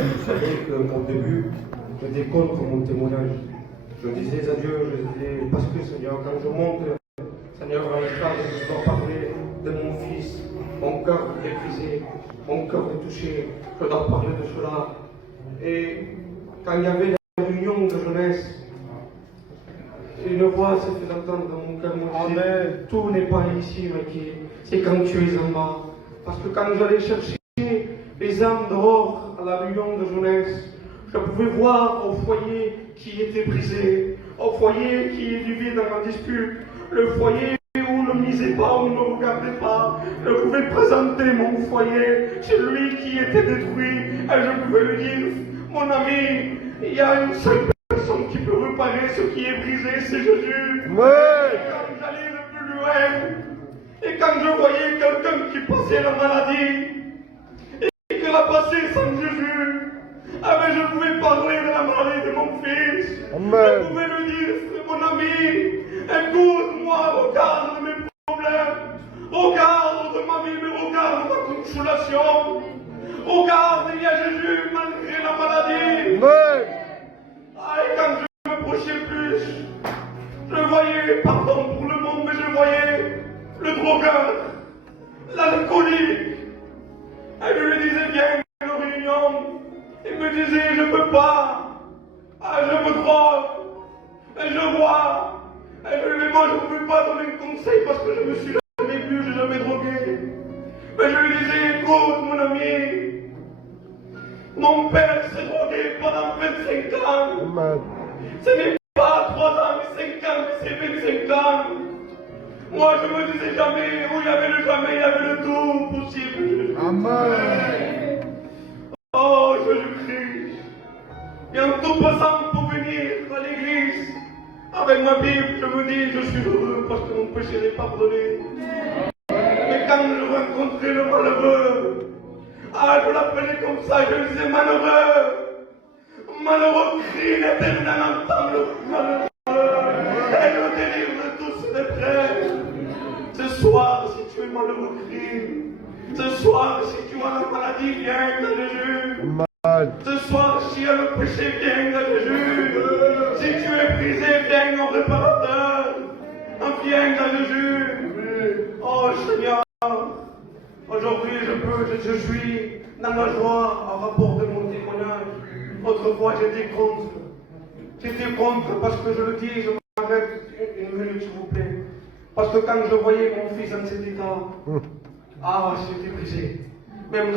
Vous savez qu'au début, j'étais contre mon témoignage. Je disais à Dieu, je disais, parce que Seigneur, quand je monte, Seigneur, dans le cadre, je dois parler de mon fils, mon cœur est brisé, mon cœur est touché, je dois parler de cela. Et quand il y avait la réunion de jeunesse, une voix s'est fait entendre dans mon cœur, moi, je disais, tout n'est pas ici, Mickey, c'est quand tu es en bas. Parce que quand j'allais chercher les âmes dehors à la réunion de jeunesse, je pouvais voir au foyer qui était brisé, au foyer qui vivait dans la dispute, le foyer où on ne misait pas, où on ne regardait pas. Je pouvais présenter mon foyer, celui qui était détruit, et je pouvais lui dire, mon ami, il y a une seule personne qui peut réparer ce qui est brisé, c'est Jésus. Ouais. Et quand j'allais le plus loin, et quand je voyais quelqu'un qui passait la maladie, et que la passé sans Jésus, ah mais je pouvais parler de la maladie de mon fils. Amen. Je pouvais lui dire, mon ami, écoute-moi, regarde mes problèmes, regarde ma vie, mais regarde ma consolation. Regarde, il y a Jésus malgré la maladie. Amen. Ah, et quand je me prochais plus, je voyais, pardon pour le monde, mais je voyais le drogueur, l'alcoolique. Et je lui disais, viens à nos réunions. Il me disait, je ne peux pas. Ah, je me drogue. Et je bois. Et je lui dis, moi, je ne peux pas donner de conseil parce que je me suis jamais bu, je n'ai jamais drogué. Mais je lui disais, écoute, mon ami, mon père s'est drogué pendant 25 ans. Amen. Ce n'est pas 3 ans, mais 5 ans, mais c'est 25 ans. Moi, je me disais jamais, où il y avait le jamais, il y avait le tout possible. Amen. Oh, Jésus-Christ. Et en tout passant pour venir à l'église, avec ma Bible, je me dis, je suis heureux parce que mon péché est pardonné. Mais quand je rencontrais le malheureux, ah, je l'appelais comme ça, je lui disais, malheureux, malheureux, crie l'éternel entend le malheureux, et le délivre de tous ses détresse. Ce soir, si tu es malheureux, crie. Ce soir, si tu as la maladie, viens à Jésus. Amen. Ce soir, si tu as le péché, viens à Jésus. Si tu es brisé, viens au réparateur. Viens à Jésus. Oh Seigneur, aujourd'hui, je suis dans la joie à rapport de mon témoignage. Autrefois, j'étais contre. J'étais contre parce que je le dis, je m'arrête une minute, s'il vous plaît. Parce que quand je voyais mon fils dans cet état, ah, j'étais brisé. Même